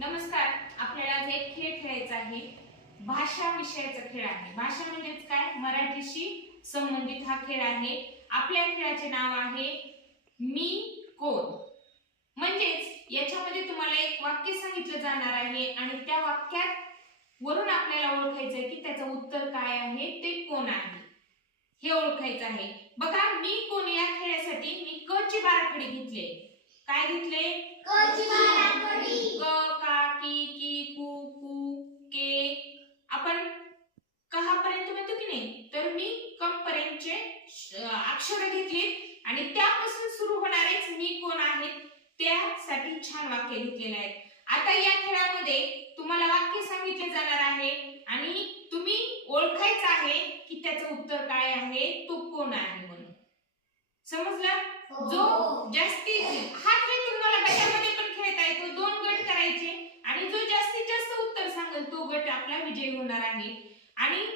नमस्कार. आपल्याला आज एक खेळ खेळायचा आहे. भाषा विषयाचा खेळ आहे. भाषा म्हणजेच काय? मराठीशी संबंधित हा खेळ आहे. आपल्या खेळाचे नाव आहे मी कोण. म्हणजेच याच्यामध्ये तुम्हाला एक वाक्य सांगितलं जाणार आहे आणि त्या वाक्यात वरून आपल्याला ओळखायचं आहे की त्याचं उत्तर काय आहे, ते कोण आहे हे ओळखायचं आहे. बघा, मी कोण या खेळासाठी मी क ची बाराखडी घेतली. काय घेतले? क ची बाराखडी. क, का, की, कू, कू, के. आपण कहापर्यंत म्हणतो की नाही, तर मी कम पर्यंतचे अक्षर घेतलीत आणि त्यापासून सुरू होणारेच मी कोण आहेत त्यासाठी छान वाक्य घेतलेले आहेत. आता या खेळामध्ये तुम्हाला वाक्य सांगितले जाणार आहे आणि तुम्ही ओळखायचं आहे की त्याचं उत्तर काय आहे, तो कोण आहे म्हणून. समजलं? जो जास्ती हा खेळ तुम्हाला गटामध्ये पण खेळता येतो. 2 गट करायचे आणि जो जास्तीत जास्त उत्तर सांगेल तो गट आपला विजयी होणार आहे. आणि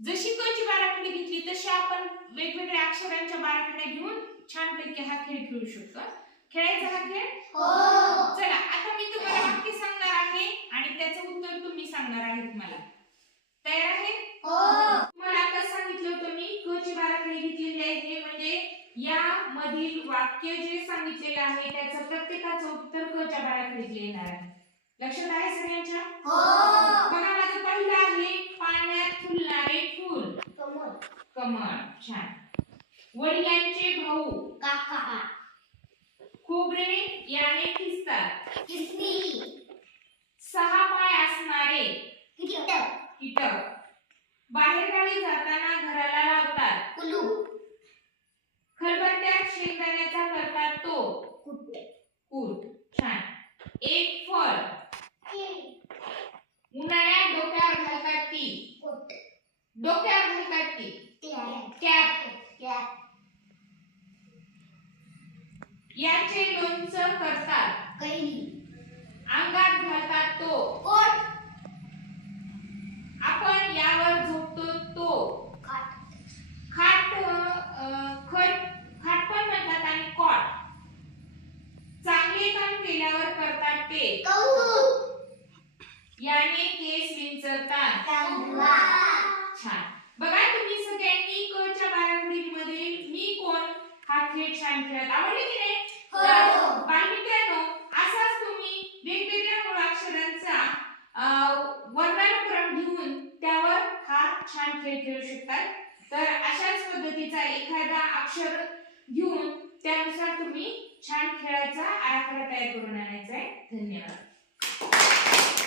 जशी क ची बाराखडी घेतली तशी आपण वेगवेगळ्या अक्षरांच्या बाराखड्या घेऊन छानपैकी हा खेळ खेळू शकतो. खेळायचा हा खेळ? हो. चला, आता मी तुम्हाला वाक्य सांगणार आहे आणि त्याचं उत्तर तुम्ही सांगणार आहेत मला. तयार आहे? हो. तुम्हाला आता सांगितलं होतं मी क ची बाराखडी घेतलेली आहे. म्हणजे या मधील वाक्य जे सांगितलेले आहे त्याचं प्रत्येकाचं उत्तर क च्या बाराखडीत येणार आहे. लक्षात आहे सगळ्यांच्या? हो. बघा, माझं पहिलं आहे पाण्यात फुलणारे फूल. कमळ. कमळ. छान. वडिलांचे भाऊ. काका. खोबरे याने किसतात. किसनी. 6 पाय असणारे. कीटक. कीटक. बाहेरगावी जाताना घराला लावतात. कुलू. खलबत्त्यात शेंगदाण्याचा करतात तो. कूट. कूट. छान. एक फळ. केळी. उन्हाळ्यात डोक्यावर घालतात ती. कोट. डोक्यावर घालतात ती. कॅप. कॅप. याचे लोणचं करतात. कैरी. अंगात घालतात तो. कोट. आपण यावर झोपतो तो. खाट. खाट. खाट पण म्हणतात आणि कॉट. चांगले काम केल्यावर करतात ते. कौतुक. याने केस विंचरतात. कंगवा. छान. बघा, तुम्ही सगळ्यांनी क च्या बाराखडीमध्ये मी कोण हा खेळ छान खेळत. आवडले की नाही? हो. तर बालमित्रांनो, असाच तुम्ही वेगवेगळ्या मुळाक्षरांचा वर्णानुक्रम घेऊन त्यावर हा छान खेळ खेळू शकतात. तर अशाच पद्धतीचा एखादा अक्षर घेऊन त्यानुसार तुम्ही छान खेळाचा आराखडा तयार करून आणायचा आहे. धन्यवाद.